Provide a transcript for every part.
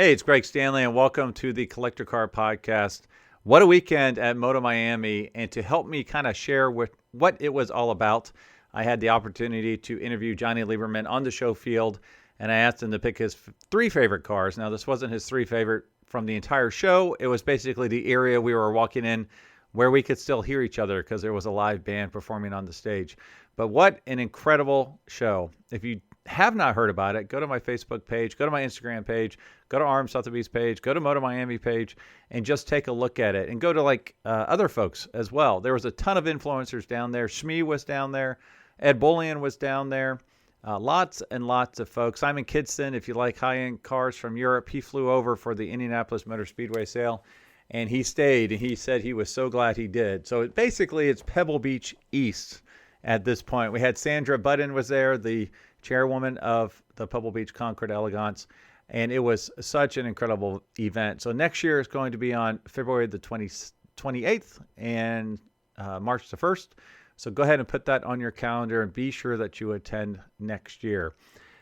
Hey, it's GStanley, and welcome to the Collector Car Podcast. What a weekend at Moda Miami, and to help me kind of share what it was all about, I had the opportunity to interview Jonny Lieberman on the show field, and I asked him to pick his three favorite cars. Now, this wasn't his three favorite from the entire show. It was basically the area we were walking in where we could still hear each other because there was a live band performing on the stage. But what an incredible show. If you have not heard about it, go to my Facebook page, go to my Instagram page, go to RM Sotheby's page, go to Moda Miami page, and just take a look at it. And go to other folks as well. There was a ton of influencers down there. Shmee was down there. Ed Bullion was down there. Lots and lots of folks. Simon Kidston, if you like high-end cars from Europe, he flew over for the Indianapolis Motor Speedway sale, and he stayed, and he said he was so glad he did. So it's Pebble Beach East at this point. We had Sandra Budden was there, the chairwoman of the Pebble Beach Concord Elegance, and it was such an incredible event. So next year is going to be on February the 28th and March the 1st. So go ahead and put that on your calendar and be sure that you attend next year.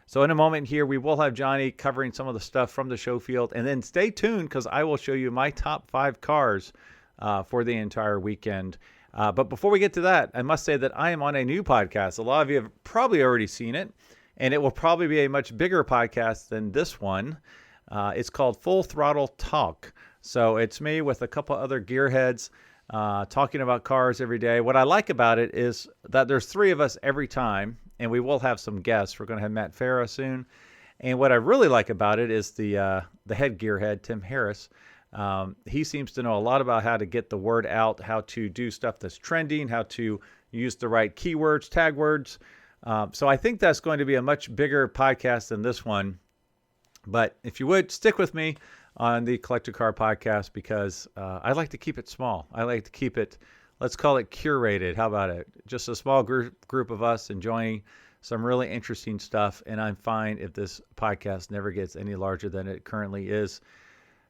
So in a moment here, we will have Jonny covering some of the stuff from the show field, and then stay tuned because I will show you my top 5 cars for the entire weekend. But before we get to that, I must say that I am on a new podcast. A lot of you have probably already seen it, and it will probably be a much bigger podcast than this one. It's called Full Throttle Talk. So it's me with a couple other gearheads talking about cars every day. What I like about it is that there's 3 of us every time, and we will have some guests. We're going to have Matt Farah soon. And what I really like about it is the head gearhead, Tim Harris. He seems to know a lot about how to get the word out, how to do stuff that's trending, how to use the right keywords, tag words. So I think that's going to be a much bigger podcast than this one. But if you would, stick with me on the Collector Car Podcast because I like to keep it small. I like to keep it, let's call it curated. How about it? Just a small group of us enjoying some really interesting stuff. And I'm fine if this podcast never gets any larger than it currently is.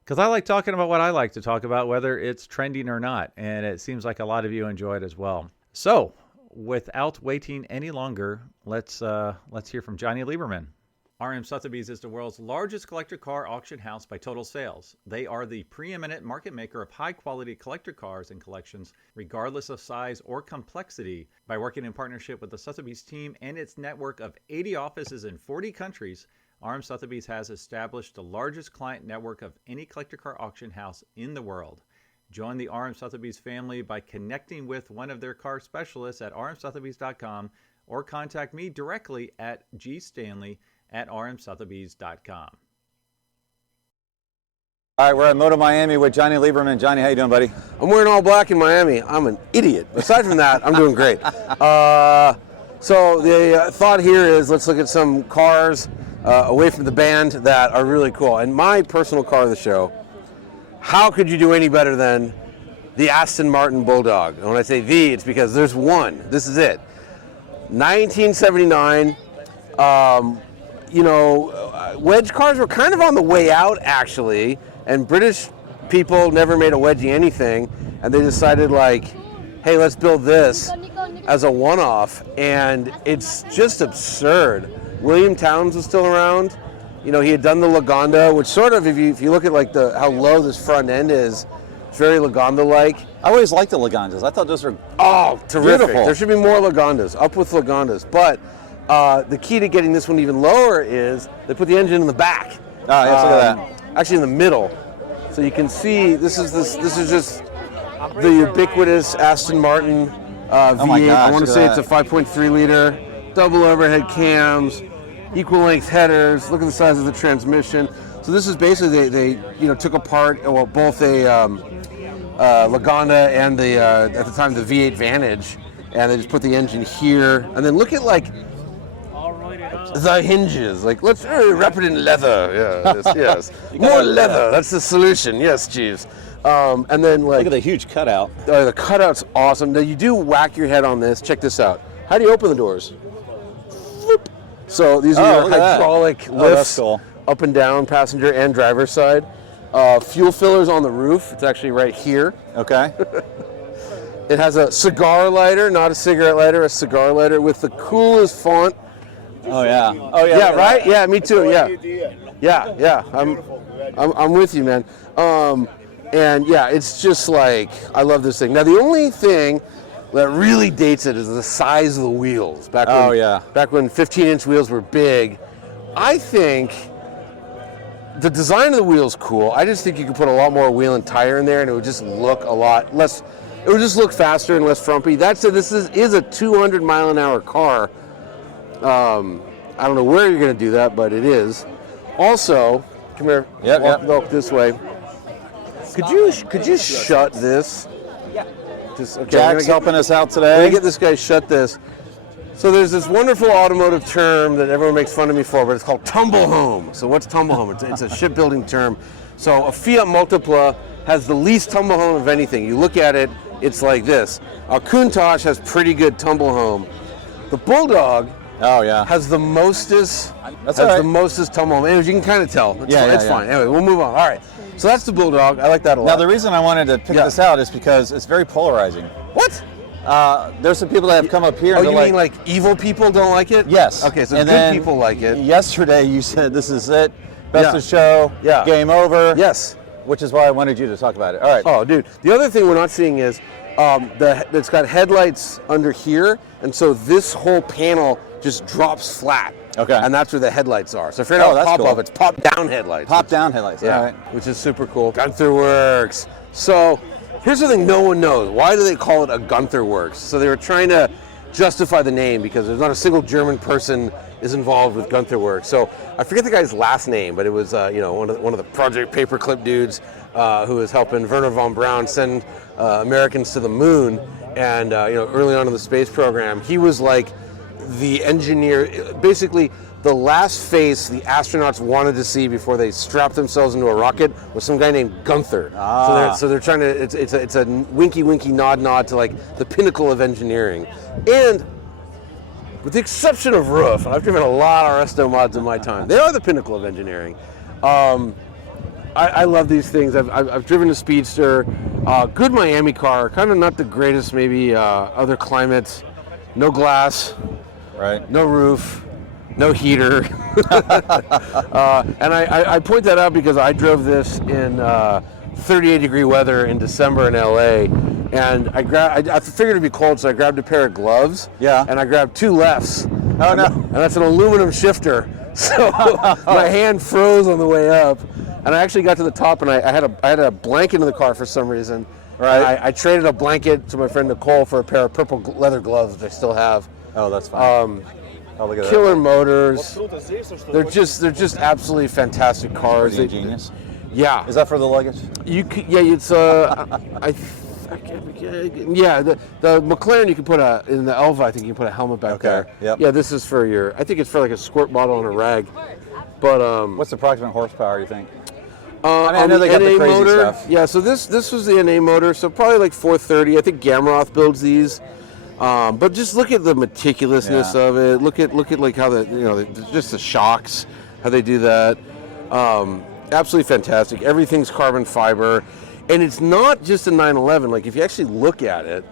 Because I like talking about what I like to talk about, whether it's trending or not. And it seems like a lot of you enjoy it as well. So without waiting any longer, let's hear from Jonny Lieberman. RM Sotheby's is the world's largest collector car auction house by total sales. They are the preeminent market maker of high-quality collector cars and collections, regardless of size or complexity. By working in partnership with the Sotheby's team and its network of 80 offices in 40 countries, RM Sotheby's has established the largest client network of any collector car auction house in the world. Join the RM Sotheby's family by connecting with one of their car specialists at rmsotheby's.com or contact me directly at gstanley@rmsotheby's.com. All right, we're at Moda Miami with Jonny Lieberman. Jonny, how you doing, buddy? I'm wearing all black in Miami. I'm an idiot. Aside from that, I'm doing great. So the thought here is let's look at some cars away from the band that are really cool. And my personal car of the show, how could you do any better than the Aston Martin Bulldog? And when I say the, it's because there's one. This is it. 1979. Wedge cars were kind of on the way out, actually, and British people never made a wedgie anything, and they decided, hey, let's build this as a one-off, and it's just absurd. William Townes was still around. He had done the Lagonda, which sort of, if you look at how low this front end is, it's very Lagonda-like. I always liked the Lagondas. I thought those were terrific. Beautiful. There should be more Lagondas, up with Lagondas, but the key to getting this one even lower is they put the engine in the back. Oh, yes, look at that. Actually, in the middle, so you can see this is just the ubiquitous Aston Martin V8. Oh my gosh, I want to say it's a 5.3 liter, double overhead cams, equal length headers. Look at the size of the transmission. So this is basically they took apart both a Lagonda and at the time the V8 Vantage, and they just put the engine here, and then look at the hinges. Let's wrap it in leather. Yeah, yes. More leather. That's the solution. Yes, Jeeves. And then look at the huge cutout. The cutout's awesome. Now you do whack your head on this. Check this out. How do you open the doors? Whoop. So these are your hydraulic lifts, cool. Up and down, passenger and driver's side. Fuel fillers on the roof. It's actually right here. Okay. It has a cigar lighter, not a cigarette lighter, a cigar lighter with the coolest font. Oh yeah. Yeah, right? Yeah, me too. Yeah. Yeah. I'm with you, man. And yeah, it's just like, I love this thing. Now, the only thing that really dates it is the size of the wheels. Back when 15-inch wheels were big. I think the design of the wheel's cool. I just think you could put a lot more wheel and tire in there, and it would just look a lot less. It would just look faster and less frumpy. That said, this is a 200-mile-an-hour car. I don't know where you're going to do that, but it is. Also, come here. Walk this way. Could you shut this? Yeah. Okay, Jack's helping us out Let me today. get this guy shut this. So there's this wonderful automotive term that everyone makes fun of me for, but it's called tumble home. So what's tumble home? It's a shipbuilding term. So a Fiat Multipla has the least tumble home of anything. You look at it, it's like this. A Countach has pretty good tumble home. The Bulldog has the mostest. The mostest tumble home. Anyways, you can kind of tell. It's fine. Anyway, we'll move on. All right. So that's the Bulldog. I like that a lot. Now, the reason I wanted to pick this out is because it's very polarizing. What? There's some people that have come up here. Oh, and you mean like evil people don't like it? Yes. Okay, so and good people like it. Yesterday you said this is it, best of show, game over. Yes. Which is why I wanted you to talk about it. All right. Oh, dude. The other thing we're not seeing is it's got headlights under here, and so this whole panel just drops flat. Okay. And that's where the headlights are. So if you're not pop up, it's pop down headlights. Pop down headlights. Yeah. All right. Which is super cool. Gunther Werks. So here's the thing no one knows. Why do they call it a Gunther Werks? So they were trying to justify the name because there's not a single German person is involved with Gunther Werks. So I forget the guy's last name, but it was one of the Project Paperclip dudes who was helping Werner von Braun send Americans to the moon. And early on in the space program, he was like the engineer, basically the last face the astronauts wanted to see before they strapped themselves into a rocket was some guy named Gunther. So they're trying to, it's a winky nod to like the pinnacle of engineering. And with the exception of roof, and I've driven a lot of resto mods in my time, they are the pinnacle of engineering. I love these things. I've driven a Speedster, good Miami car, kind of not the greatest maybe other climates, no glass. Right. No roof, no heater. And I point that out because I drove this in 38-degree weather in December in LA. And I figured it'd be cold, so I grabbed a pair of gloves. Yeah. And I grabbed two lefts. Oh, no. And that's an aluminum shifter. So my hand froze on the way up. And I actually got to the top, and I had a blanket in the car for some reason. Right. I traded a blanket to my friend Nicole for a pair of purple leather gloves, which I still have. Oh, that's fine. Look at Killer motors. They're just absolutely fantastic cars. Pretty ingenious. Yeah. Is that for the luggage? You could, it's the McLaren you can put in the Elva. I think you can put a helmet back there. Yep. Yeah, this is for I think it's for like a squirt bottle and a rag. But what's the approximate horsepower you think? I know they got the NA crazy motor, stuff. Yeah, so this was the NA motor, so probably like 430. I think Gamroth builds these. But just look at the meticulousness of it. Look at like how just the shocks, how they do that. Absolutely fantastic. Everything's carbon fiber, and it's not just a 911. Like if you actually look at it,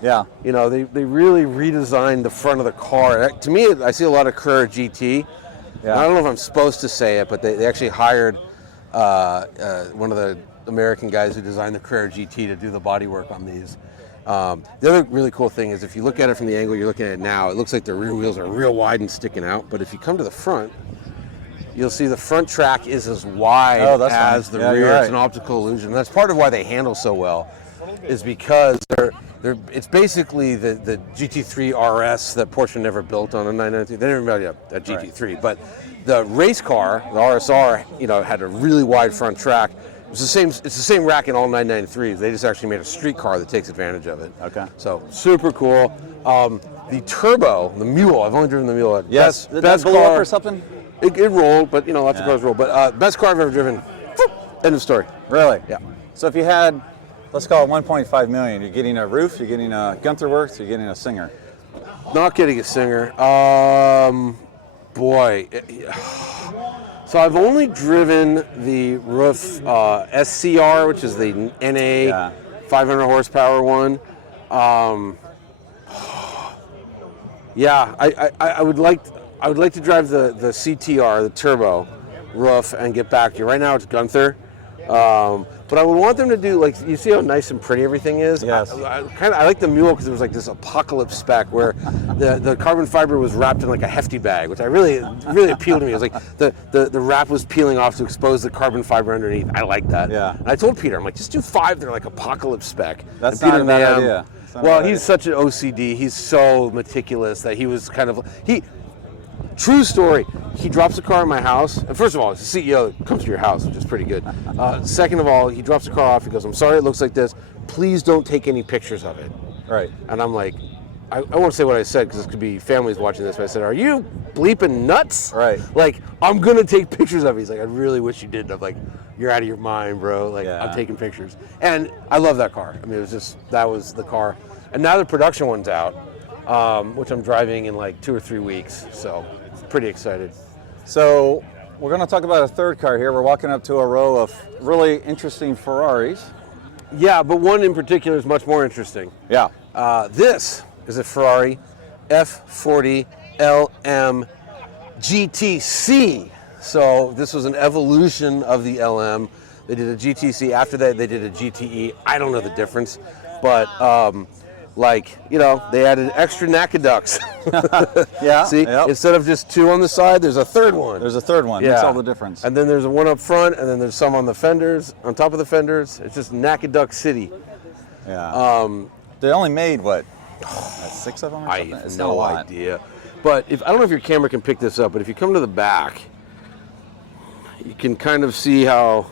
they really redesigned the front of the car. To me, I see a lot of Carrera GT. Yeah. I don't know if I'm supposed to say it, but they actually hired one of the American guys who designed the Carrera GT to do the body work on these. The other really cool thing is if you look at it from the angle you're looking at it now, it looks like the rear wheels are real wide and sticking out. But if you come to the front, you'll see the front track is as wide as the rear. Right. It's an optical illusion. That's part of why they handle so well, is because it's basically the GT3 RS that Porsche never built on a 993. They never made a GT3, right. But the race car, the RSR, had a really wide front track. It's the same rack in all 993s. They just actually made a street car that takes advantage of it. Okay. So super cool. The turbo, the mule. I've only driven the mule. Yes. Best car car or something. It rolled, but lots of cars roll. But best car I've ever driven. End of story. Really? Yeah. So if you had, let's call it 1.5 million, you're getting a roof, you're getting a Gunther Werks, you're getting a Singer. Not getting a Singer. Boy. So I've only driven the roof SCR, which is the NA 500 horsepower one. I would like to drive the CTR, the turbo. roof and get back to you. Right now it's Gunther. But I would want them to do, like, you see how nice and pretty everything is? Yes. I like the mule because it was like this apocalypse spec where the carbon fiber was wrapped in like a hefty bag, which really appealed to me. It was like the wrap was peeling off to expose the carbon fiber underneath. I like that. Yeah. And I told Peter, I'm like, just do 5. They're like apocalypse spec. That's and not Peter, a bad man, idea. Well, he's such an OCD. He's so meticulous that he was kind of true story. He drops a car in my house. And first of all, it's the CEO that comes to your house, which is pretty good. Second of all, he drops the car off. He goes, I'm sorry it looks like this. Please don't take any pictures of it. Right. And I'm like, I won't say what I said because this could be families watching this, but I said, are you bleeping nuts? Right. Like, I'm going to take pictures of it. He's like, I really wish you didn't. I'm like, you're out of your mind, bro. Like, Yeah. I'm taking pictures. And I love that car. I mean, that was the car. And now the production one's out, which I'm driving in like 2 or 3 weeks. So pretty excited. So we're going to talk about a third car here. We're walking up to a row of really interesting Ferraris. Yeah, but one in particular is much more interesting. Yeah. This is a Ferrari F40 LM GTC. So this was an evolution of the LM. They did a GTC. After that, they did a GTE. I don't know the difference, but they added extra NACADUCs. Yeah. See, Yep. instead of just 2 on the side, there's a third one. There's a third one. Yeah. That's all the difference. And then there's a one up front, and then there's some on the fenders, on top of the fenders. It's just NACADUC City. Yeah. They only made, what, 6 of them or I something? have It's no not a lot. idea. But I don't know if your camera can pick this up, but if you come to the back, you can kind of see how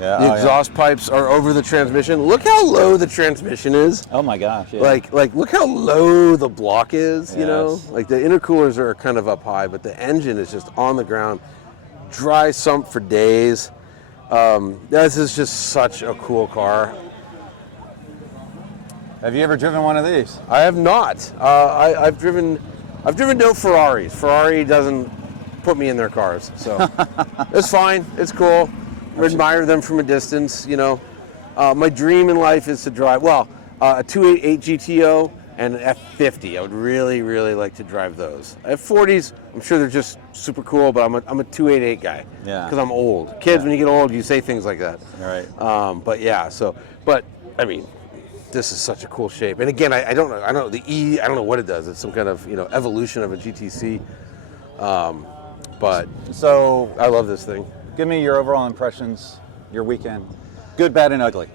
Yeah. the exhaust pipes are over the transmission. Look how low the transmission is. Oh my gosh. Yeah. Like look how low the block is, you know? Yes. Like the intercoolers are kind of up high, but the engine is just on the ground. Dry sump for days. This is just such a cool car. Have you ever driven one of these? I have not. I've driven no Ferraris. Ferrari doesn't put me in their cars, so it's fine. It's cool. I admire them from a distance. You know, my dream in life is to drive a 288 GTO and an F50. I would really, really like to drive those. F40s, I'm sure they're just super cool, but I'm a 288 guy. Yeah. Because I'm old. Kids, when you get old, you say things like that. Right. But I mean, this is such a cool shape. And again, I don't know. I don't know what it does. It's some kind of evolution of a GTC. But So I love this thing. give me your overall impressions, your weekend. Good, bad, and ugly.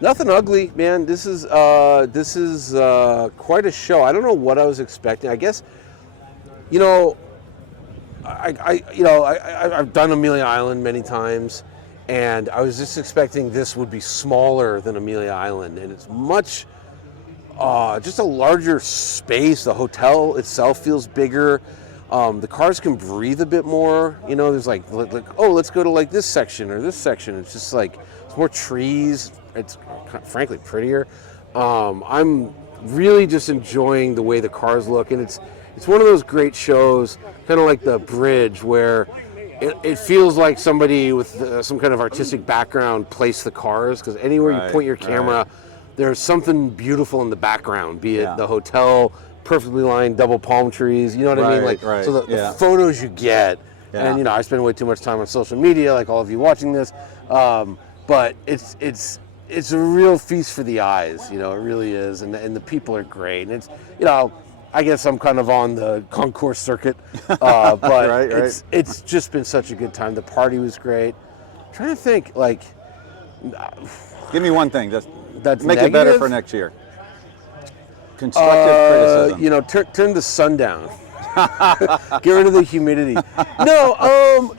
Nothing ugly, man. This is quite a show. I don't know what I was expecting. I guess, I've done Amelia Island many times, and I was just expecting this would be smaller than Amelia Island, and it's much, just a larger space. The hotel itself feels bigger. The cars can breathe a bit more. There's like, let's go to like this section or this section. It's just like, it's more trees. It's frankly prettier. I'm really just enjoying the way the cars look, and it's one of those great shows, kind of like the Bridge, where it feels like somebody with some kind of artistic background placed the cars, because anywhere you point your camera, there's something beautiful in the background, be it the hotel, perfectly lined double palm trees, you know what I mean? So the photos you get, and I spend way too much time on social media, like all of you watching this, but it's a real feast for the eyes, it really is, and the people are great, and it's, I guess I'm kind of on the concourse circuit, but it's just been such a good time. The party was great. I'm trying to think, Give me one thing that's make negative? it better for next year. Constructive criticism. Turn the sun down. Get rid of the humidity. No,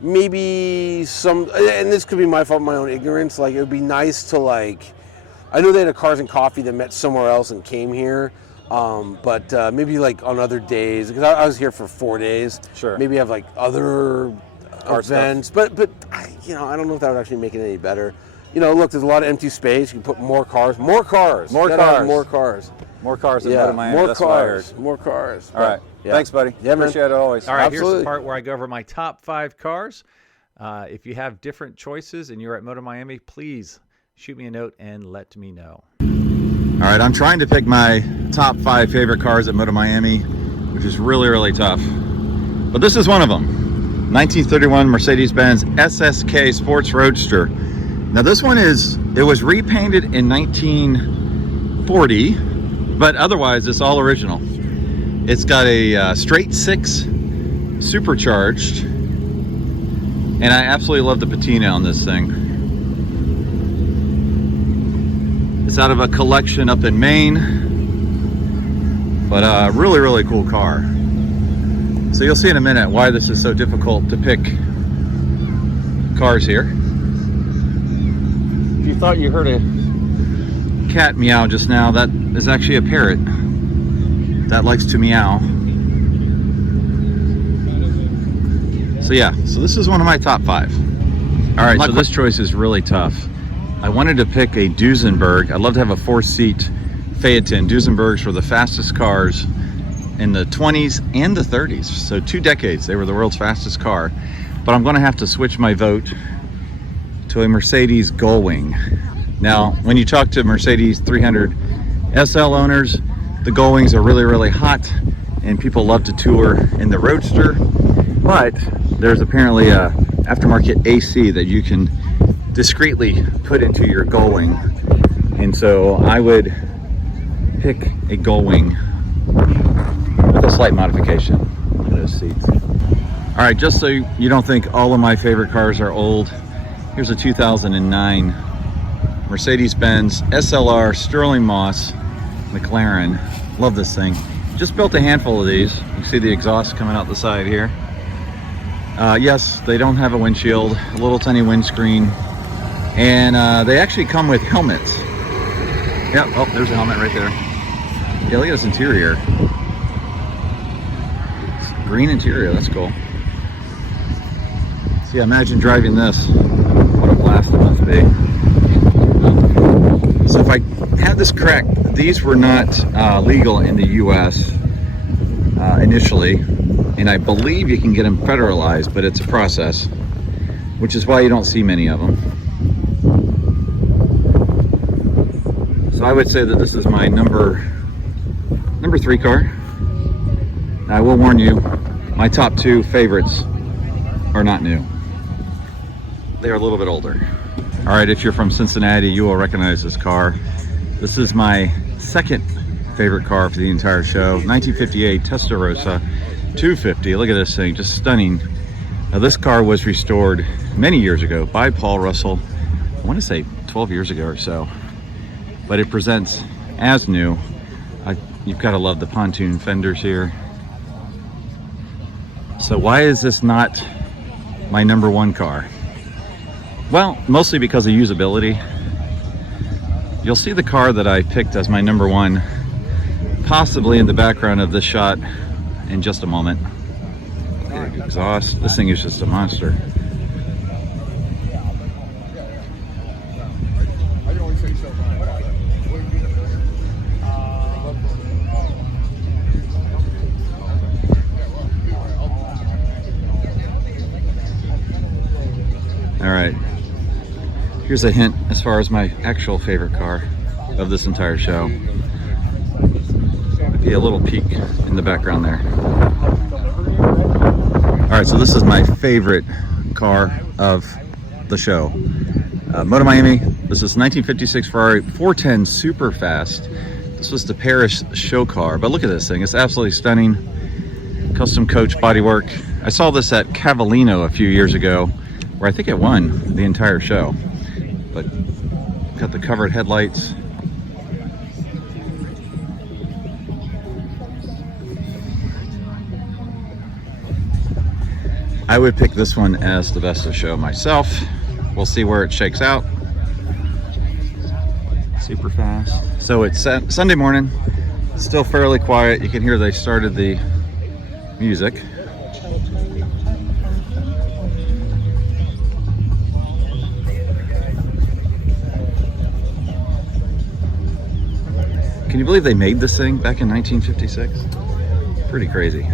maybe some, and this could be my fault, my own ignorance. Like, it would be nice to I know they had a Cars and Coffee that met somewhere else and came here, but maybe on other days, because I was here for 4 days. Sure. Maybe have other Car events, but I don't know if that would actually make it any better. Look, there's a lot of empty space. You can put more cars. More cars than Moda Miami. More That's what I heard. cars. All right. Thanks, buddy. Yeah, man. Appreciate it always. All right, Absolutely. here's the part where I go over my top 5 cars. If you have different choices and you're at Moda Miami, please shoot me a note and let me know. All right, I'm trying to pick my top 5 favorite cars at Moda Miami, which is really, really tough. But this is one of them. 1931 Mercedes-Benz SSK Sports Roadster. Now this one it was repainted in 1940, but otherwise it's all original. It's got a straight six supercharged, and I absolutely love the patina on this thing. It's out of a collection up in Maine, but a really, really cool car. So you'll see in a minute why this is so difficult to pick cars here. If you thought you heard a cat meow just now, that is actually a parrot that likes to meow. So yeah, so this is one of my top 5. All right, so this choice is really tough. I wanted to pick a Duesenberg. I'd love to have a 4-seat Phaeton. Duesenbergs were the fastest cars in the 20s and the 30s. So 2 decades, they were the world's fastest car. But I'm gonna have to switch my vote to a Mercedes Gullwing. Now, when you talk to Mercedes 300 SL owners, the Gullwings are really, really hot, and people love to tour in the Roadster. But there's apparently a aftermarket AC that you can discreetly put into your Gullwing. And so I would pick a Gullwing with a slight modification. Look at those seats. All right, just so you don't think all of my favorite cars are old, here's a 2009 Mercedes-Benz SLR Sterling Moss McLaren. Love this thing. Just built a handful of these. You can see the exhaust coming out the side here. Yes, they don't have a windshield, a little tiny windscreen, and they actually come with helmets. Yep, oh, there's a helmet right there. Yeah, look at this interior. It's green interior, that's cool. So yeah, imagine driving this. What a blast it must be. So if I have this correct, these were not legal in the US initially, and I believe you can get them federalized, but it's a process, which is why you don't see many of them. So I would say that this is my number 3 car. Now, I will warn you, my top 2 favorites are not new. They are a little bit older. All right, if you're from Cincinnati, you will recognize this car. This is my second favorite car for the entire show. 1958 Testarossa 250. Look at this thing, just stunning. Now this car was restored many years ago by Paul Russell. I want to say 12 years ago or so, but it presents as new. You've got to love the pontoon fenders here. So why is this not my number 1 car? Well, mostly because of usability. You'll see the car that I picked as my number 1 possibly in the background of this shot in just a moment. Big exhaust. This thing is just a monster. All right, here's a hint as far as my actual favorite car of this entire show. Be a little peek in the background there. All right, so this is my favorite car of the show. Moda Miami. This is 1956 Ferrari 410 Super Fast. This was the Paris show car, but look at this thing. It's absolutely stunning. Custom coach bodywork. I saw this at Cavallino a few years ago, where I think it won the entire show. But got the covered headlights. I would pick this one as the best of show myself. We'll see where it shakes out. Super fast. So it's Sunday morning, still fairly quiet. You can hear they started the music. Can you believe they made this thing back in 1956? Pretty crazy.